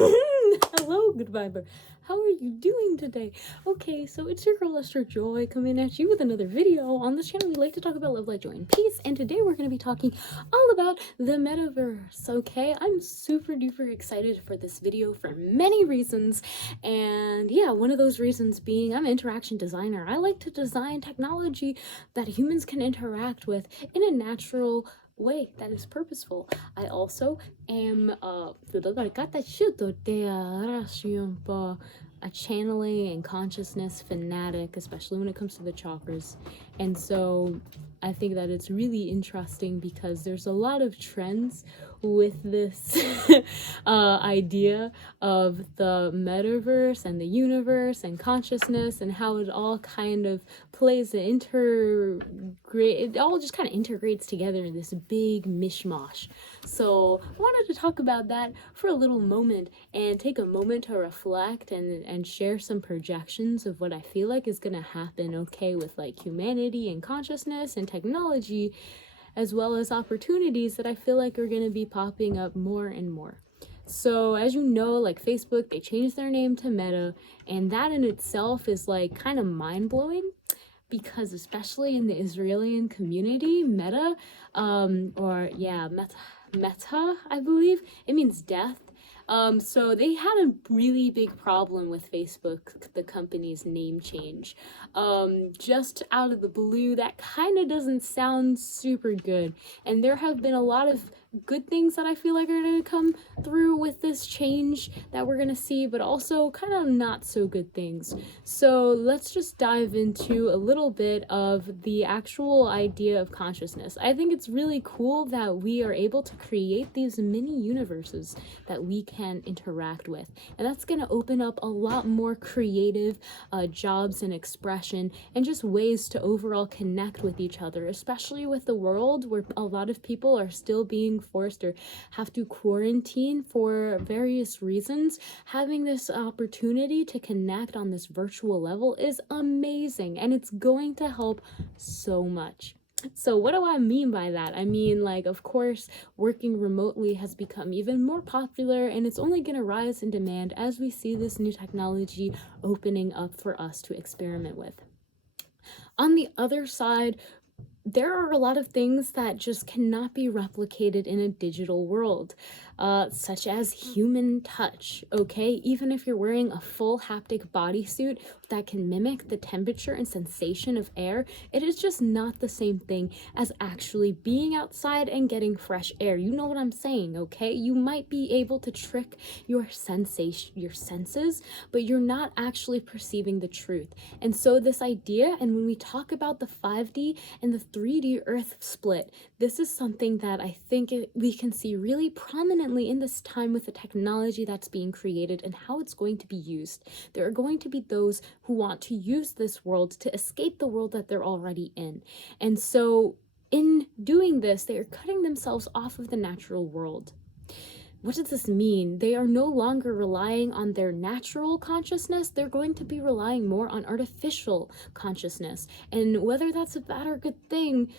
Hello, good viber. How are you doing today? Okay, so it's your girl Esther Joy coming at you with another video. On this channel, we like to talk about love, light, joy, and peace. And today we're going to be talking all about the metaverse. Okay, I'm super duper excited for this video for many reasons. And yeah, one of those reasons being I'm an interaction designer. I like to design technology that humans can interact with in a natural way that is purposeful. I also am a channeling and consciousness fanatic, especially when it comes to the chakras. And so I think that it's really interesting because there's a lot of trends with this idea of the metaverse and the universe and consciousness and how it all kind of plays it all just kind of integrates together in this big mishmash. So I wanted to talk about that for a little moment and take a moment to reflect and share some projections of what I feel like is gonna happen, okay, with like humanity and consciousness and technology, as well as opportunities that I feel like are going to be popping up more and more. So as you know, like Facebook, they changed their name to Meta, and that in itself is like kind of mind-blowing because especially in the Israeli community, Meta, Meta, I believe, it means death. So they had a really big problem with Facebook, the company's name change. Just out of the blue, that kind of doesn't sound super good. And there have been a lot of good things that I feel like are going to come through with this change that we're going to see, but also kind of not so good things. So let's just dive into a little bit of the actual idea of consciousness. I think it's really cool that we are able to create these mini universes that we can interact with, and that's going to open up a lot more creative jobs and expression and just ways to overall connect with each other, especially with the world where a lot of people are still being forced or have to quarantine for various reasons. Having this opportunity to connect on this virtual level is amazing, and it's going to help so much. So what do I mean by that? I mean, like, of course, working remotely has become even more popular, and it's only going to rise in demand as we see this new technology opening up for us to experiment with. On the other side, there are a lot of things that just cannot be replicated in a digital world, such as human touch, okay? Even if you're wearing a full haptic bodysuit that can mimic the temperature and sensation of air, it is just not the same thing as actually being outside and getting fresh air. You know what I'm saying, okay? You might be able to trick your senses, but you're not actually perceiving the truth. And so this idea, and when we talk about the 5D and the 3D Earth split, this is something that I think we can see really prominently in this time with the technology that's being created and how it's going to be used. There are going to be those who want to use this world to escape the world that they're already in. And so in doing this, they are cutting themselves off of the natural world. What does this mean? They are no longer relying on their natural consciousness. They're going to be relying more on artificial consciousness. And whether that's a bad or good thing,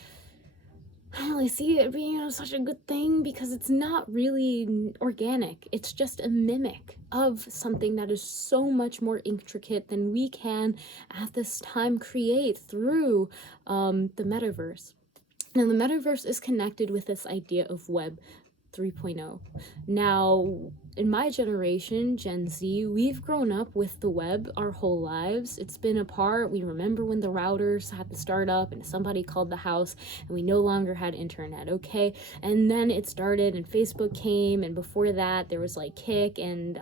I don't really see it being such a good thing because it's not really organic. It's just a mimic of something that is so much more intricate than we can at this time create through the metaverse. Now, the metaverse is connected with this idea of Web 3.0. Now, in my generation, Gen Z, we've grown up with the web our whole lives. It's been a part. We remember when the routers had to start up and somebody called the house and we no longer had internet, okay? And then it started and Facebook came, and before that there was like Kik and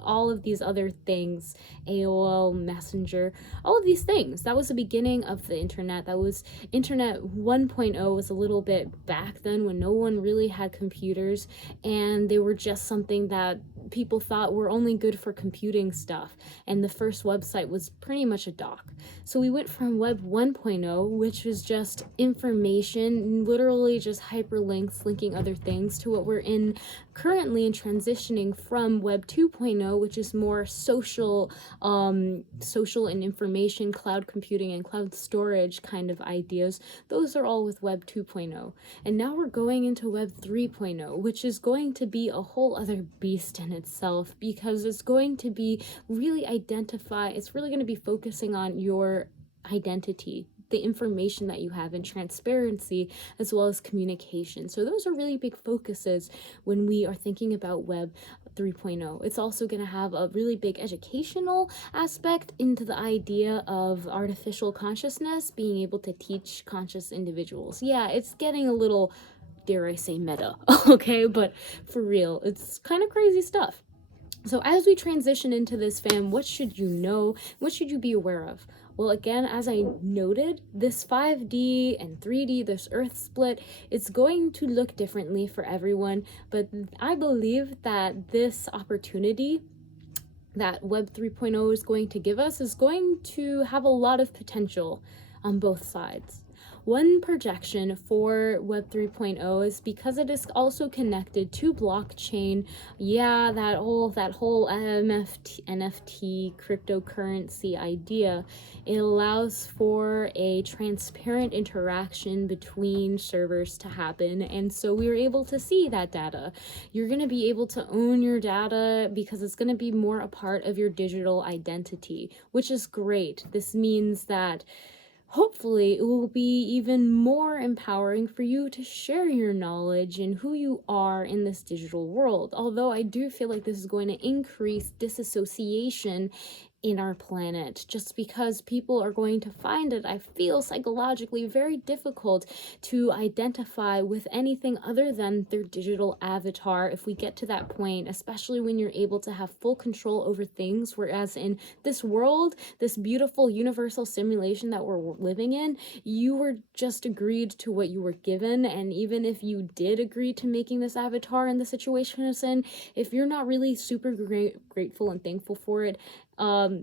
all of these other things, AOL, Messenger, all of these things. That was the beginning of the internet. That was Internet 1.0 was a little bit back then when no one really had computers, and they were just something that people thought were only good for computing stuff, and the first website was pretty much a doc. So we went from Web 1.0, which was just information, literally just hyperlinks linking other things, to what we're in currently in transitioning from Web 2.0, which is more social and information, cloud computing, and cloud storage kind of ideas. Those are all with Web 2.0. And now we're going into Web 3.0, which is going to be a whole other beast in itself, because it's going to be it's really going to be focusing on your identity, the information that you have, and transparency, as well as communication. So those are really big focuses when we are thinking about Web 3.0. It's also going to have a really big educational aspect into the idea of artificial consciousness, being able to teach conscious individuals. Yeah, it's getting a little, dare I say, meta, okay? But for real, it's kind of crazy stuff. So as we transition into this, fam, what should you know? What should you be aware of? Well, again, as I noted, this 5D and 3D, this Earth split, it's going to look differently for everyone, but I believe that this opportunity that Web 3.0 is going to give us is going to have a lot of potential on both sides. One projection for Web 3.0 is because it is also connected to blockchain. Yeah, that whole NFT cryptocurrency idea. It allows for a transparent interaction between servers to happen, and so we were able to see that data. You're going to be able to own your data because it's going to be more a part of your digital identity, which is great. This means that hopefully it will be even more empowering for you to share your knowledge and who you are in this digital world. Although I do feel like this is going to increase disassociation in our planet, just because people are going to find it, I feel, psychologically very difficult to identify with anything other than their digital avatar if we get to that point, especially when you're able to have full control over things. Whereas in this world, this beautiful universal simulation that we're living in, you were just agreed to what you were given, and even if you did agree to making this avatar in the situation it's in, if you're not really super grateful and thankful for it,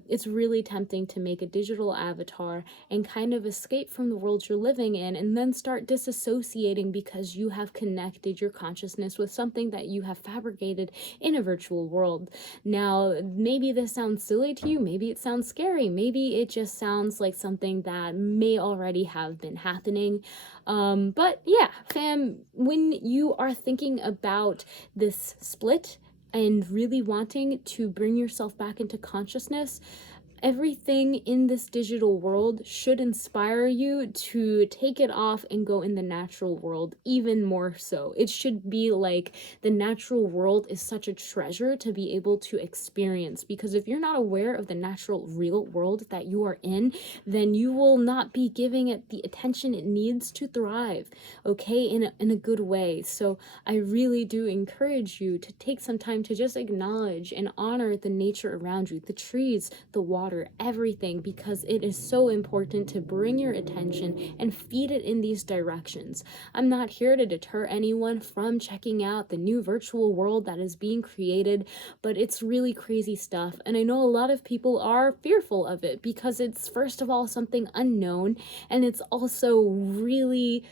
it's really tempting to make a digital avatar and kind of escape from the world you're living in, and then start disassociating because you have connected your consciousness with something that you have fabricated in a virtual world. Now, maybe this sounds silly to you, maybe it sounds scary, maybe it just sounds like something that may already have been happening. But yeah, fam, when you are thinking about this split and really wanting to bring yourself back into consciousness, everything in this digital world should inspire you to take it off and go in the natural world even more so. It should be like the natural world is such a treasure to be able to experience, because if you're not aware of the natural real world that you are in, then you will not be giving it the attention it needs to thrive, okay, in a good way. So I really do encourage you to take some time to just acknowledge and honor the nature around you, the trees, the water, everything, because it is so important to bring your attention and feed it in these directions. I'm not here to deter anyone from checking out the new virtual world that is being created, but it's really crazy stuff, and I know a lot of people are fearful of it because it's, first of all, something unknown, and it's also really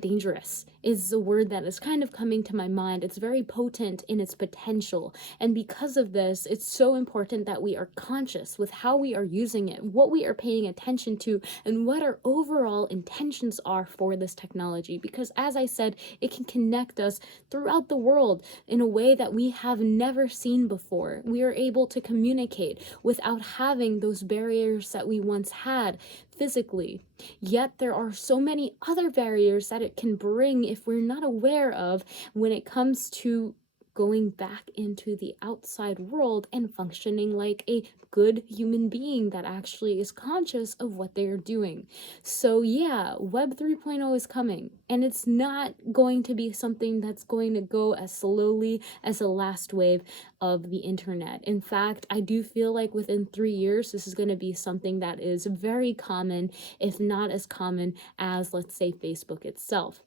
dangerous is the word that is kind of coming to my mind. It's very potent in its potential, and because of this, it's so important that we are conscious with how we are using it, what we are paying attention to, and what our overall intentions are for this technology, because as I said, it can connect us throughout the world in a way that we have never seen before. We are able to communicate without having those barriers that we once had physically. Yet there are so many other barriers that it can bring if we're not aware of when it comes to going back into the outside world and functioning like a good human being that actually is conscious of what they are doing. So yeah, Web 3.0 is coming, and it's not going to be something that's going to go as slowly as the last wave of the internet. In fact, I do feel like within 3 years, this is going to be something that is very common, if not as common as, let's say, Facebook itself.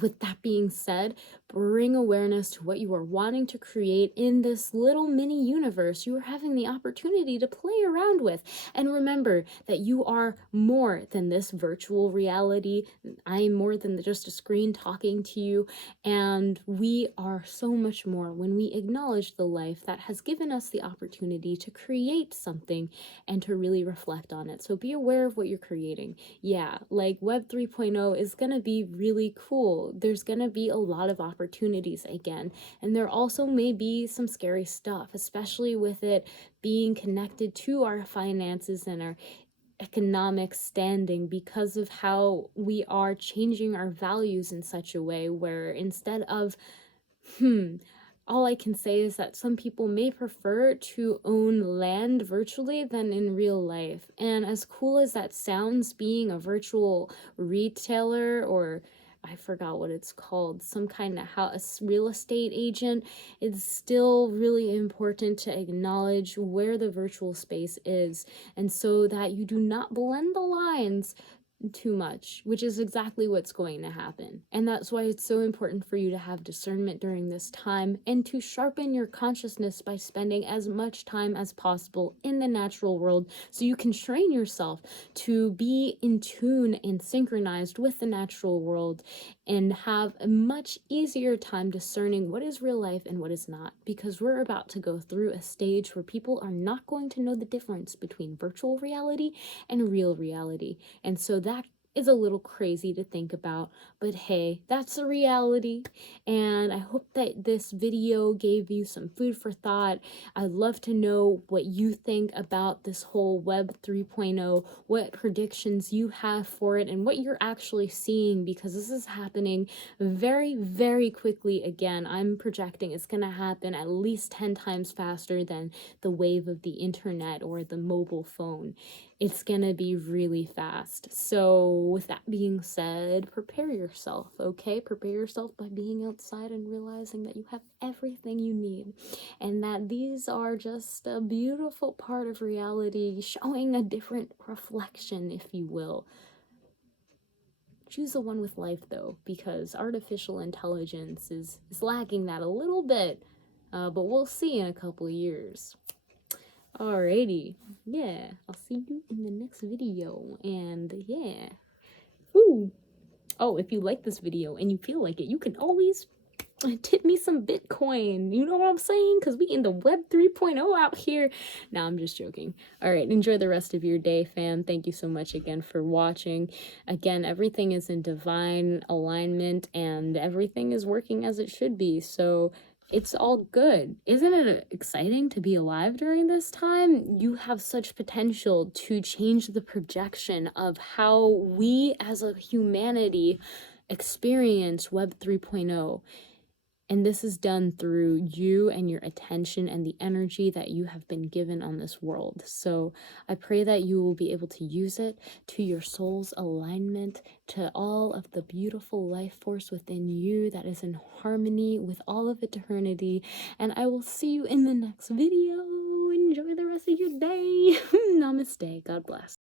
With that being said, bring awareness to what you are wanting to create in this little mini universe you are having the opportunity to play around with. And remember that you are more than this virtual reality. I am more than just a screen talking to you, and we are so much more when we acknowledge the life that has given us the opportunity to create something and to really reflect on it. So be aware of what you're creating. Yeah, like Web 3.0 is gonna be really cool. There's gonna be a lot of opportunities again, and there also may be some scary stuff, especially with it being connected to our finances and our economic standing, because of how we are changing our values in such a way where instead of all I can say is that some people may prefer to own land virtually than in real life. And as cool as that sounds, being a virtual retailer, or I forgot what it's called, some kind of house real estate agent, it's still really important to acknowledge where the virtual space is, and so that you do not blend the lines too much, which is exactly what's going to happen. And that's why it's so important for you to have discernment during this time and to sharpen your consciousness by spending as much time as possible in the natural world, so you can train yourself to be in tune and synchronized with the natural world and have a much easier time discerning what is real life and what is not, because we're about to go through a stage where people are not going to know the difference between virtual reality and real reality. And so that is a little crazy to think about, but hey, that's a reality. And I hope that this video gave you some food for thought. I'd love to know what you think about this whole Web 3.0, what predictions you have for it, and what you're actually seeing, because this is happening very, very quickly. Again, I'm projecting it's going to happen at least 10 times faster than the wave of the internet or the mobile phone. It's gonna be really fast. So with that being said, prepare yourself, okay? Prepare yourself by being outside and realizing that you have everything you need, and that these are just a beautiful part of reality, showing a different reflection, if you will. Choose the one with life, though, because artificial intelligence is lacking that a little bit, but we'll see in a couple of years. Alrighty, yeah, I'll see you in the next video, and yeah. Ooh. Oh, if you like this video and you feel like it, you can always tip me some Bitcoin. You know what I'm saying? Because we in the Web 3.0 out here. Nah, I'm just joking. All right, enjoy the rest of your day, fam. Thank you so much again for watching. Again, everything is in divine alignment and everything is working as it should be. So it's all good. Isn't it exciting to be alive during this time? You have such potential to change the projection of how we as a humanity experience Web 3.0. And this is done through you and your attention and the energy that you have been given on this world. So I pray that you will be able to use it to your soul's alignment, to all of the beautiful life force within you that is in harmony with all of eternity. And I will see you in the next video. Enjoy the rest of your day. Namaste. God bless.